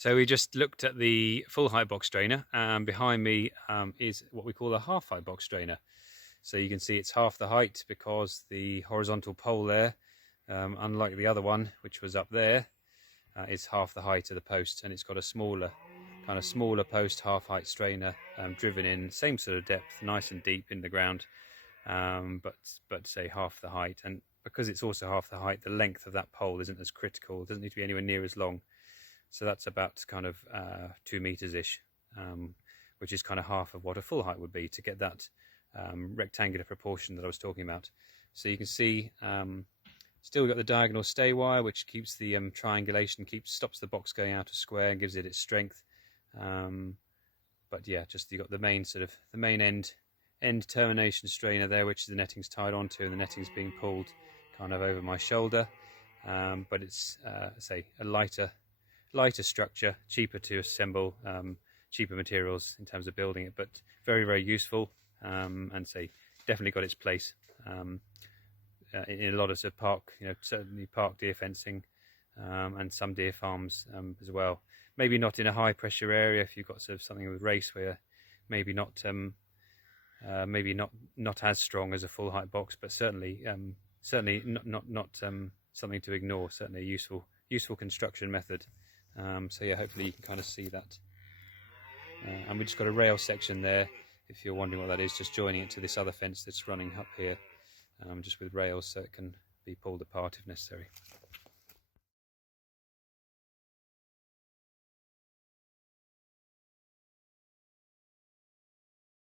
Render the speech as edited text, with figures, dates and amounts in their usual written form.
So we just looked at the full height box strainer, and behind me is what we call a half height box strainer. So you can see it's half the height because the horizontal pole there, unlike the other one which was up there, is half the height of the post, and it's got a smaller post half height strainer driven in, same sort of depth, nice and deep in the ground, but say half the height. And because it's also half the height, the length of that pole isn't as critical. It doesn't need to be anywhere near as long. So that's about kind of 2 meters ish, which is kind of half of what a full height would be, to get that rectangular proportion that I was talking about. So you can see still got the diagonal stay wire, which keeps the triangulation, stops the box going out of square and gives it its strength. But yeah, just you got the main end termination strainer there, which the netting's tied onto, and the netting's being pulled kind of over my shoulder. But it's say a lighter structure, cheaper to assemble, cheaper materials in terms of building it, but very, very useful, and say definitely got its place in a lot of park, certainly park deer fencing, and some deer farms as well. Maybe not in a high pressure area if you've got something with race where maybe not as strong as a full height box, but certainly not something to ignore. Certainly a useful construction method. So yeah, hopefully you can kind of see that. And we just got a rail section there, if you're wondering what that is, just joining it to this other fence that's running up here, just with rails so it can be pulled apart if necessary.